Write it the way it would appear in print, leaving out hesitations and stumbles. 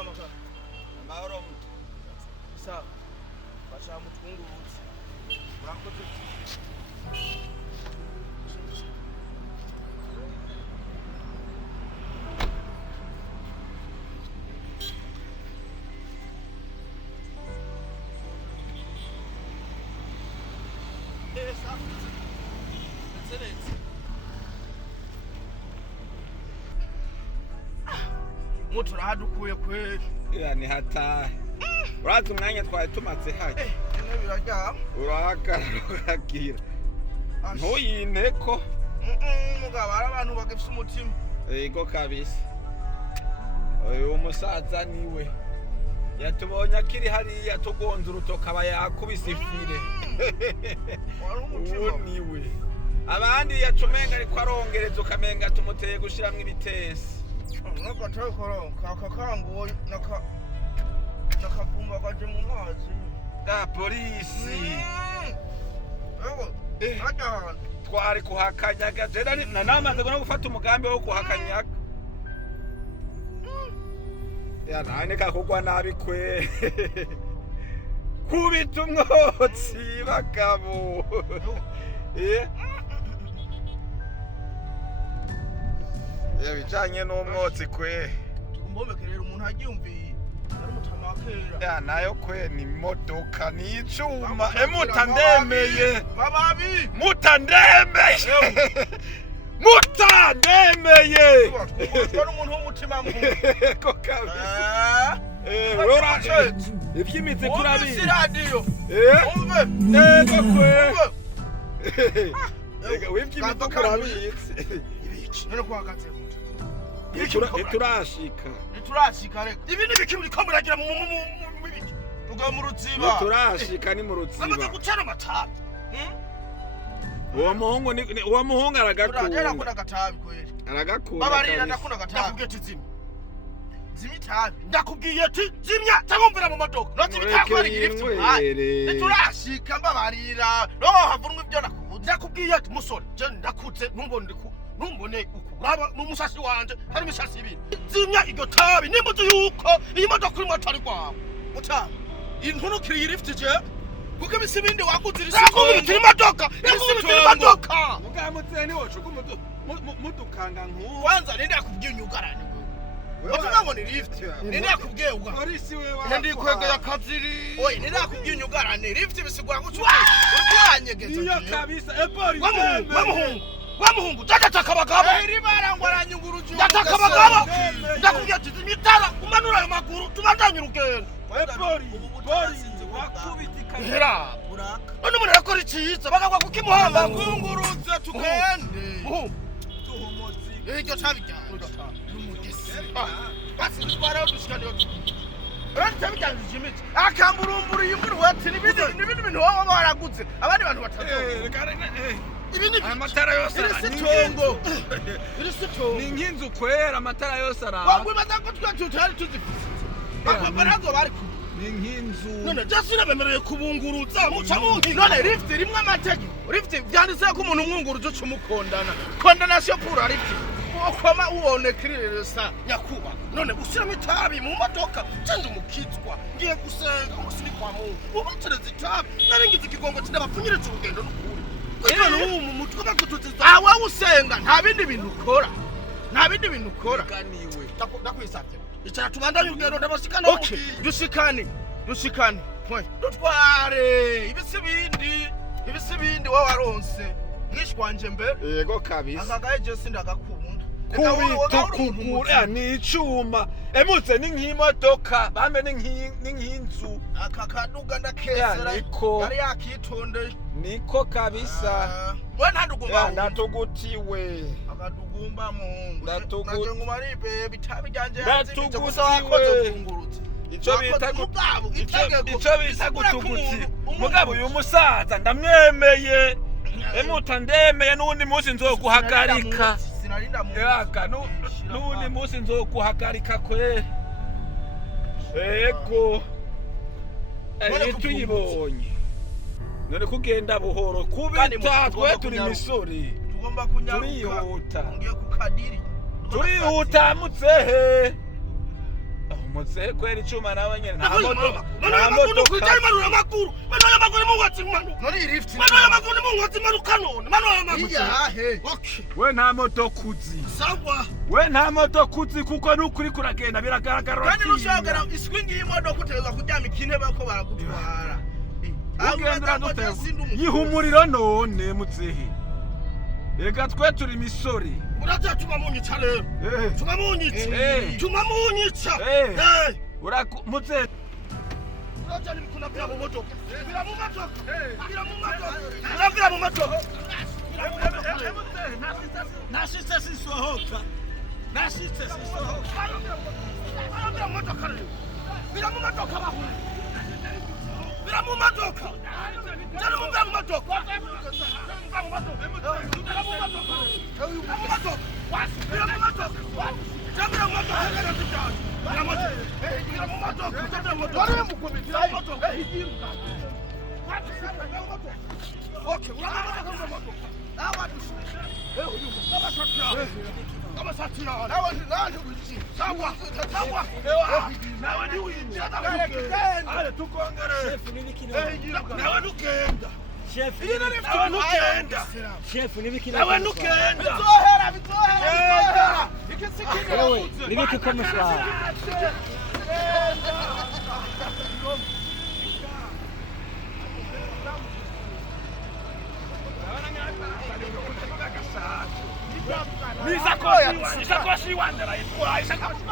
salama kaka. Amahoro. Sawa. Basha mutwungurutse. Murakoze. Moto radukuye kweli. Yani hatari. Urazi umwanya twari tumaze hajya. Ene birajya. Uragira. Ntuyinteko. Mugabo ari abantu bagifite umutima. Yego kabisa. Uyu musaza niwe. Yatubonye akiri hariya tugonze urutoka aba yakubise ifire. Wari umutima. Niwe. Abandi yacumenga ariko arongereza ukamenga tumuteye gushiramwe ibitesi. Nakateko kakakango nakavumba kaje mu mazi. Polisi. Hata twari kuhakanyaga jera namaze no gufata umugambi wo kuhakanyaga. Ya nane kakugwa nabi kwe. Kubita umwotsi bakabo. Ya bijanye n'umwotsi kwe. Tukumbomekerera umuntu agiyumviye. Ari mutama wa kera. Ya nayo kwe ni modoka ni icuma mutandemeye. Bababi. Mutandemeye. Mutandemeye. Twari umuntu w'umutima mu. Ko kabisa. Rora. Ivyimize kurabi. Radio. Umve. Ego kwe. Ego ivyimize kurabi. None kwagaze. Turashika. Turashika reka. Ibi ni biki muri kamuragira mu biki. Tuga mu ruziba. Turashika ni mu ruziba. Amaze gucana amatabi. Uwo muhungu aragakunda. Uragera kuna gatabi kweli. Aragakunda. Babarira ndakunda gatabi. Ndakubwiye ati zimya. Zimya itabi. Ndakubwiye ati zimya tagomvira mu madoka. No zimya itabi iri turashika mbabarira. No havurumwe ibyo nakubuze. Ndakubwiye ati musore, je ndakutse numbone uku. Raba mu musashi wanje hari imishasi ibiri. Zimya iryo tabi nimbuze yuko iyi modoka iri motari kwawe. Mutama. Intunukiri yirifite je. Kuko ibisibindi waguzira isi imodoka. Ibisibindi imodoka. Mugamutse ni wocu mudukanga nku. Kwanza nende yakubwiye unyugarane wewe. Wavuga ngo ni lift. Nende yakubwiye uga. Polisi wewe. Ndi kwegera kaziri. Oye nende yakubwiye unyugarane lift bisigura ngo urwanyegeza. Niyo kabisa polisi. Wamuhungu tataka abagabo. Iri barangwa aranyunguruje. Tataka abagabo. Ndakubwiye ati zimitara umanura ayo maguru tubandanye urugendo. Polisi wakubitika. Hera buraka. None umuntu yakora iciza bagagwa kukimuhamba ngungurutse tukende. Tuhumotsi. Iryo tabijyanye. Numugesi. Basi twara dushikaniyo. Tabijyanye jimiti. Akamburumburu yimuri wati nibindi bintu waba baraguze. Abandi bantu batazo. Ibindi amatara yose iritongo. Iritongo. Ni nkinzu kwera amatara yose ara. Wagwe bazako twatutari tuzifise. Bakabarazo bari ni nkinzu. None jasura bemereye kubunguruza muca mu none lift rimwe amategeko. Lift vyanditse ko umuntu umwunguruza ucumukondana. Condamnation pour lift. Okoma uone kireresa nyakuba. None usiramo itabi mu modoka cyandi umukitswa. Ngiye gusenga umusiri kwa Mungu. Ubatereza itabi naringize ikigongo cy'abapfunyiretse urugendo n'ukuri. Kwano mu mutwe bakututsa. Awe usenga nta bindi bintu ukora. Nta bindi bintu ukora. Kaniwe. Ndakwisabye. Icara tubandanye urugendo ndabashikana. Okay. Dushikane. Point. Dutware ibisibindi wowe waronse. Mwishwanje mbere. Yego kabisa. Akagaye je sindagakunda. Kubitukugura ni icuma. Emutse ni nk'imodoka, bambe ni nk'inzu. Akakaduga ndakesera. Yari yakitondeye. Niko kabisa. We ntandugumba. Ndatugutiwe. Akadugumba mu. Ndatugu. Naje ngumaribe bitabi byanje Ndatuguti gusa wakoze kungurutse. Ico bita gutuguti. Mugabo uyu musaza ndamwemeye. Emutandemeye n'undi munsi nzoguhagarika. Sinarinda mu. Yaka n'undi munsi nzoguhagarika kwe. Ego. Tuyibonye. None kugenda buhoro kubita twe turi misori. Tugomba kunyaruka. Turihuta. Ngiye kukadiri. Turihuta mutsehe. muzehe kweli icuma nawe nyene nta Mano modoka kujya mano amakuru. Mano amakuru mu ngati mano. None iyi lift. Mano amakuru mu ngati mano kanone. Mano amakuru. Iyahe. Okay. we nta modoka uzi Sawa. we nta modoka uzi kuko nukuri kuragenda biragaragara Kandi nushagara iswingi y'imodoka utegeza kuryamika intebe ko baragutwara. ugendera dute yihumuriro none muzehe reka twe turi misori Uraja tuma munyica rero. Tuma munyica. Tuma munyica. muzehe Uraja ni kuna bila mu modoka. Bila mu modoka. Bila mu modoka. Bila mu modoka. Nasiste sisohoka. Nasiste sisohoka. Bila mu modoka rero. Bila mu modoka bahu. Bila mu modoka. Jana mu bila mu modoka. Bila mu modoka. Bila mu modoka. Bila mu modoka. Jana mu modoka. Bila mu modoka. Bila mu modoka. Jana mu modoka. Wale mukubita. Bila mu modoka. Okay, unataka kama modoka. Hawa kama satia. Hawa ndio kuishi. Sawa. Sawa. Nawe ni uingia. Ale tukongere. Chef ni biki na. Nawe nukenda. Chef. Nawe nukenda. Chef ni biki na. Nawe nukenda. Vitohera. Ikisikika. Wewe ni biki kama sawa. Isakoshi wandera ikura isakoshi.